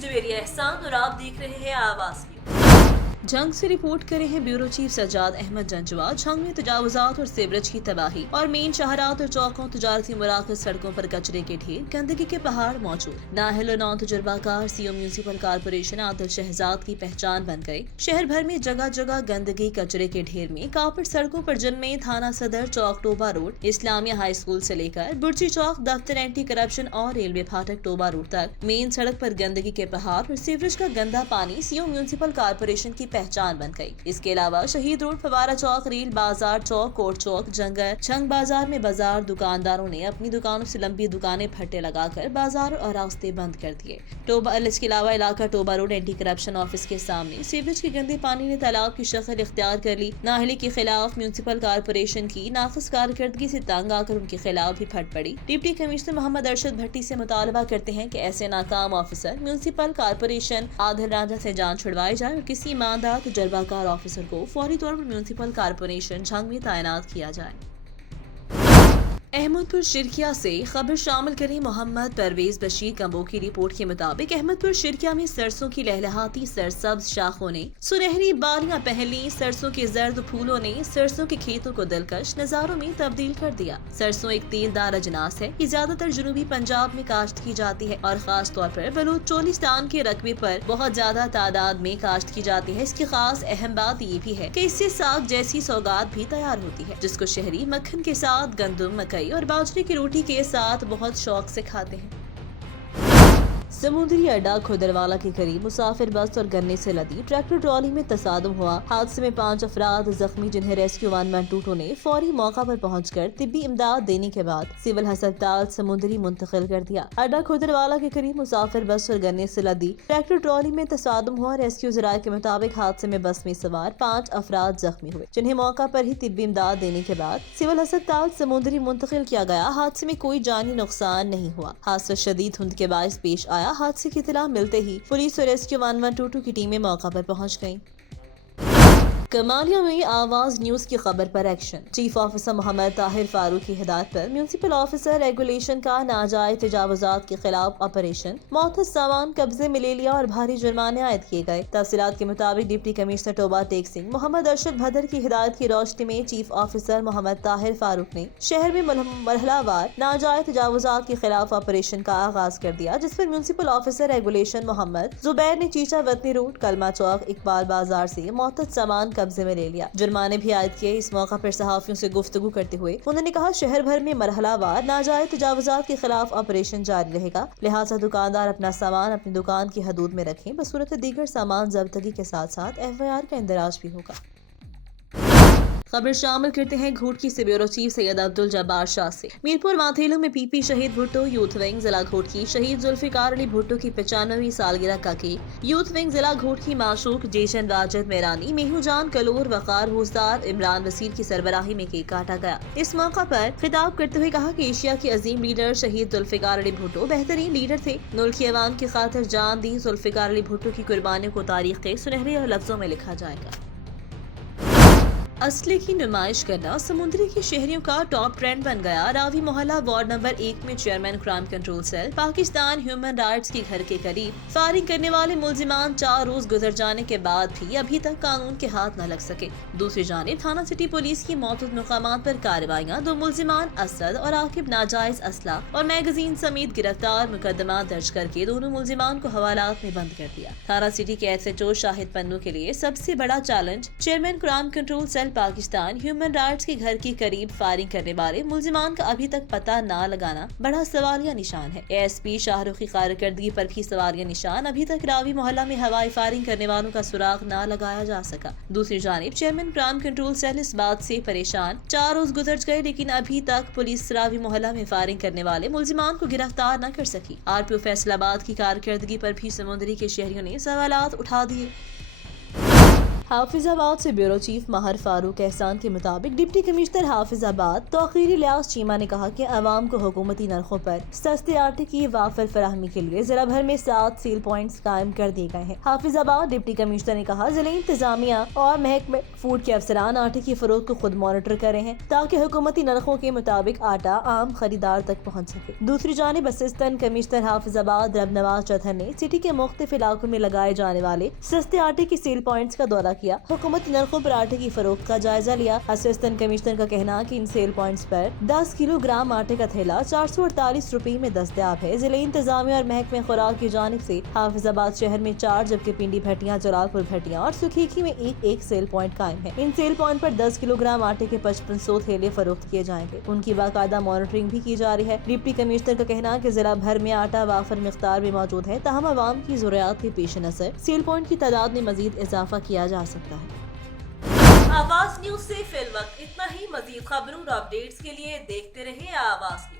जवेरी एहसान और आप देख रहे हैं आवाज की। जंग से रिपोर्ट करे हैं ब्यूरो चीफ सज्जाद अहमद जंजवा। जंग में तजावुजात और सीवरेज की तबाही और मेन शहरात और चौकों तजारती मराकज सड़कों पर कचरे के ढेर, गंदगी के पहाड़ मौजूद। नाहिल और नौ तजुर्बाकार CO municipal corporation Adil Shahzad की पहचान बन गए। शहर भर में जगह जगह गंदगी कचरे के ढेर में कापड़ सड़कों पर, जिनमें थाना सदर चौक Toba road, Islamia high school से लेकर बुर्जी चौक दफ्तर एंटी करप्शन और रेलवे फाटक टोबा रोड तक मेन सड़क पर गंदगी के पहाड़ और सीवरेज का गंदा पानी सीओ म्यूनसिपल कॉर्पोरेशन की पहचान बन गई। इसके अलावा शहीद रोड, फवारा चौक, रील बाजार चौक, कोट चौक, जंगल छंग बाजार में बाजार दुकानदारों ने अपनी दुकानों से लंबी दुकानें फट्टे लगाकर बाजार और रास्ते बंद कर दिए। इसके अलावा इलाका Toba road anti corruption office के सामने सीवरेज के गंदे पानी ने तालाब की शक्ल इख्तियार कर ली। नाहली के खिलाफ म्यूनसिपल कॉर्पोरेशन की नाक़िस कारकर्दगी से तंग आकर उनके खिलाफ भी फट पड़ी। डिप्टी कमिश्नर मोहम्मद अरशद भट्टी से मुतालबा करते हैं कि ऐसे नाकाम ऑफिसर म्यूनसिपल कॉर्पोरेशन आदिल राजा से जान छुड़वाई जाए और किसी ईमानदार तजुर्बाकार ऑफिसर को फौरी तौर पर म्यूनसिपल कॉर्पोरेशन झंग में तैनात किया जाए। अहमदपुर शिरकिया से खबर शामिल करें मोहम्मद परवेज बशीर कम्बो की रिपोर्ट के मुताबिक अहमदपुर शिरकिया में सरसों की लहलहाती सरसब्ज शाखों ने सुनहरी बालियां पहन ली। सरसों के जर्द फूलों ने सरसों के खेतों को दिलकश नजारों में तब्दील कर दिया। सरसों एक तेलदार अजनास है। ये ज्यादातर जनूबी पंजाब में काश्त की जाती है और खास तौर पर बलूचिस्तान के रकबे पर बहुत ज्यादा तादाद में काश्त की जाती है। इसकी खास अहम बात ये भी है कि इससे साग जैसी सौगात भी तैयार होती है, जिसको शहरी मक्खन के साथ, गंदम, मकई और बाजरे की रोटी के साथ बहुत शौक से खाते हैं। समुद्री अड्डा खुदरवाला के करीब मुसाफिर बस और गन्ने से लदी ट्रैक्टर ट्रॉली में तसादुम हुआ। हादसे में 5 अफराद जख्मी, जिन्हें रेस्क्यू 112 ने फौरी मौका पर पहुंचकर तिब्बी इमदाद देने के बाद सिविल अस्पताल समुद्री मुंतकिल कर दिया। अड्डा खुदरवाला के करीब मुसाफिर बस और गन्ने से लदी ट्रैक्टर ट्रॉली में तसादुम हुआ। रेस्क्यू जराये के मुताबिक हादसे में बस में सवार 5 अफराद जख्मी हुए, जिन्हें मौका पर ही तिब्बी इमदाद देने के बाद सिविल अस्पताल समुद्री मुंतकिल किया गया। हादसे में कोई जानी नुकसान नहीं हुआ। हादसा शदीद धुंध के बायस पेश आया। हादसे की इत्तला मिलते ही पुलिस और रेस्क्यू 112 की टीमें मौका पर पहुंच गईं। कमालिया में आवाज न्यूज की खबर पर action. Chief officer Mohammad Tahir Farooq की हिदायत पर म्यूनसिपल ऑफिसर रेगुलेशन का नाजायज तजावुजात के खिलाफ ऑपरेशन, मौतज सामान कब्जे में ले लिया और भारी जुर्माने आयद किए गए। तफसीलात के मुताबिक डिप्टी कमिश्नर टोबा टेक सिंह मोहम्मद अरशद भदर की हिदायत की रोशनी में चीफ ऑफिसर मोहम्मद ताहिर फारूक ने शहर में मरहलावार नाजायज तजावुजात के खिलाफ ऑपरेशन का आगाज कर दिया, जिस पर municipal officer regulation Mohammad Zubair ने चीचा वतनी रोड, कलमा चौक, इकबाल बाजार से मौतज सामान कब्जे में ले लिया। जुर्माने भी आयद किए। इस मौका पर सहाफियों से गुफ्तगू करते हुए उन्होंने कहा, शहर भर में मरहलावार नाजायज तजावुजात के खिलाफ ऑपरेशन जारी रहेगा, लिहाजा दुकानदार अपना सामान अपनी दुकान की हदूद में रखें। बसूरत दीगर सामान जब्तगी के साथ साथ FIR का इंदराज भी होगा। खबर शामिल करते हैं घोटकी से ब्यूरो चीफ सैयद अब्दुल जब्बार शाह से। मीरपुर माथेलू में PP शहीद भुट्टो यूथ विंग जिला घोटकी शहीद जुल्फिकार अली भुट्टो की 95वीं सालगिरह का केक यूथ विंग जिला घोटकी माशूक जेशन वाजिद मेरानी, मेहूजान कलोर, वकार भूसदार, इमरान वसीर की सरबराही में केक काटा गया। इस मौका पर खिताब करते हुए कहा कि एशिया के अजीम लीडर शहीद जुल्फिकार अली भुट्टो बेहतरीन लीडर थे। मुल्क की अवाम की खातिर जान दी। जुल्फिकार अली भुट्टो की कुर्बानियों को तारीख के सुनहरे लफ्जों में लिखा जाएगा। असले की नुमाइश करना समुद्री के शहरियों का टॉप ट्रेंड बन गया। रावी मोहल्ला वार्ड नंबर 1 में chairman crime control cell Pakistan human rights के घर के करीब फायरिंग करने वाले मुलजिमान 4 रोज गुजर जाने के बाद भी अभी तक कानून के हाथ न लग सके। दूसरी जानिब थाना सिटी पुलिस की मौजूद मुकामात पर कार्रवाइयाँ, 2 मुलजिमान असद और आकिब नाजायज असला और मैगजीन समेत गिरफ्तार, मुकदमा दर्ज करके दोनों मुलजिमान को हवालात में बंद कर दिया। थाना सिटी के SHO शाहिद पन्नू के लिए सबसे बड़ा challenge chairman crime control cell Pakistan human rights के घर के करीब फायरिंग करने वाले मुलजिमान का अभी तक पता न लगाना बड़ा सवालिया निशान है। ASP शाहरुख की कारकर्दगी पर भी सवालिया निशान। अभी तक रावी मोहल्ला में हवाई फायरिंग करने वालों का सुराग न लगाया जा सका। दूसरी जानिब चेयरमैन क्राइम कंट्रोल सेल इस बात से परेशान, 4 रोज गुजर गए लेकिन अभी तक पुलिस रावी मोहल्ला में फायरिंग करने वाले मुलजिमान को गिरफ्तार न कर सकी। RPO फैसलाबाद की कारकर्दगी पर भी समुद्री के शहरियों ने सवालात उठा दिए। حافظ آباد سے بیورو چیف ماہر فاروق احسان کے مطابق ڈپٹی کمشنر حافظ آباد توقیر الیاس چیمہ نے کہا کہ عوام کو حکومتی نرخوں پر سستے آٹے کی وافر فراہمی کے لیے ضلع بھر میں 7 سیل پوائنٹس قائم کر دیے گئے ہیں۔ حافظ آباد ڈپٹی کمشنر نے کہا ضلعی انتظامیہ اور محکمہ فوڈ کے افسران آٹے کی فروخت کو خود مانیٹر کر رہے ہیں تاکہ حکومتی نرخوں کے مطابق آٹا عام خریدار تک پہنچ سکے۔ دوسری جانب اسسٹنٹ کمشنر حافظ آباد رب نواز چودھری نے سٹی کے مختلف علاقوں میں لگائے جانے والے سستے آٹے کی سیل پوائنٹس کا دورہ کیا، حکومتی نرخوں پر آٹے کی فروخت کا جائزہ لیا۔ اسسٹنٹ کمشنر کا کہنا کہ ان سیل پوائنٹس پر 10 کلو گرام آٹے کا تھیلا 448 روپے میں دستیاب ہے۔ ضلعی انتظامیہ اور محکمہ خوراک کی جانب سے حافظ آباد شہر میں 4 جبکہ پنڈی بھٹیاں، جلال پور بھٹیاں اور سکھیکی میں ایک سیل پوائنٹ قائم ہے۔ ان سیل پوائنٹ پر 10 کلو گرام آٹے کے 5500 تھیلے فروخت کیے جائیں گے، ان کی باقاعدہ مانیٹرنگ بھی کی جا رہی ہے۔ ڈپٹی کمشنر کا کہنا کہ ضلع بھر میں آٹا وافر مقدار میں موجود ہے، تاہم عوام کی ضروریات کے پیش نظر سیل پوائنٹ کی تعداد میں مزید اضافہ کیا جا سکتا ہے۔ آواز نیوز سے فی الوقت اتنا ہی۔ مزید خبروں اور اپڈیٹس کے لیے دیکھتے رہے آواز نیوز۔